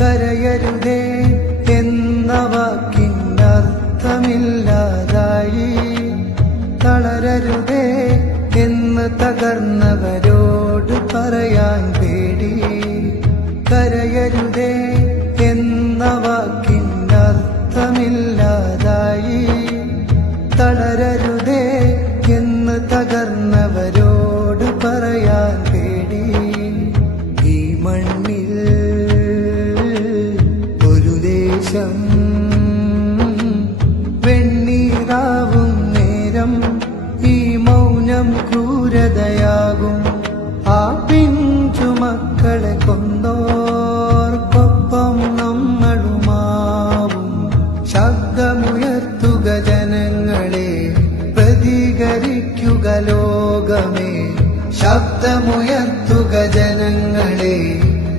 കരയരുതേ എന്ന വാക്കിനർത്ഥമില്ലാതായി. തളരരുതേ എന്ന് തകർന്നവരോട് പറയാൻ പേടി. കരയരുതേ എന്ന വാക്കിനർത്ഥമില്ലാതായി. തളരരുതേ എന്ന് തകർന്നവരോട് പറയാൻ പേടി. ഈ മണ്ണിൽ ഒരു ദേശം വെണ്ണീറാവും നേരം ഈ മൗനം ക്രൂരതയാകും. ആ പിഞ്ചു മക്കളെ കൊന്നോ